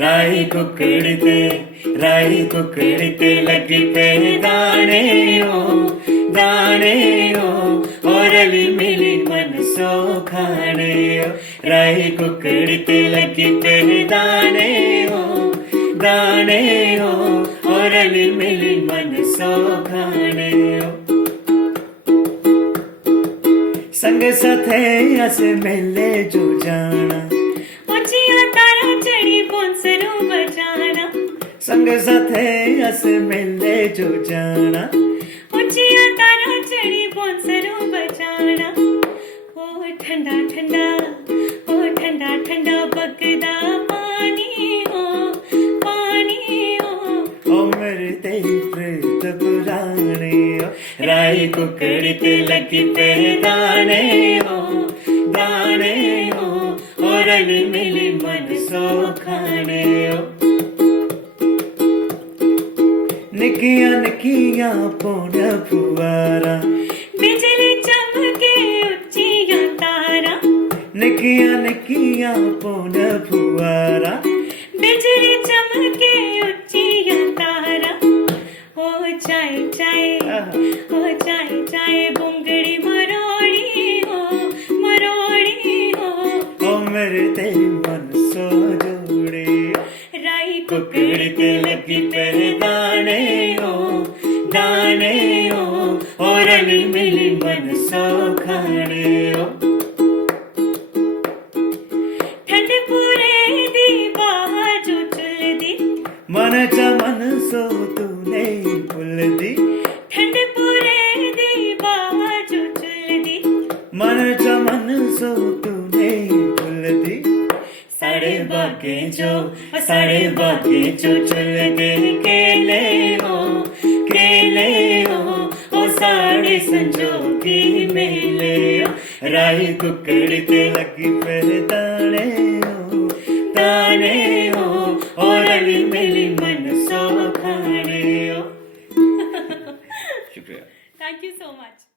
राई कुकड़ी ते लगी पे दाने ओ और अली मिली मन सो खाने ओ राई कुकड़ी ते लगी पे दाने ओ और अली मिली मन सो खाने ओ संग सथे अस मेले जो जाना संग सथे अस मेले जो जाना उचिया तारा चढ़ी बोंसरों बजाना ओ ठंडा ठंडा बगदा पानी ओ मेरे तेरी प्रीत पुराने ओ राई कुकड़ी ते लगी पे दाने ओ और अली मिली मन सो खाने ओ निकिया पौड़ा फुवारा बिजली चमके उचिया तारा निकिया पौड़ा फुवारा बिजली चमके उचिया तारा हो जाए बुंगड़ी मरोड़ी हो ओ मेरे तेरे मन सो जोड़े राई कुकड़ी ते लगी पे दाने ओ और अली मिली मन सो खाने ओ ठंड पूरे दी बाजू चुलदी मन चमन सो तूने फुल दी ठंड पूरे दी बाजू चुलदी मन चमन सो तूने फुल दी साढ़े बागे जो चुल दे केले हो ओ साढ़े संजोगी मेले हो राई कुकड़ी ते लगी फिर दाने हो और अली मिली मन सो खाने हो शुक्रिया थैंक यू सो मच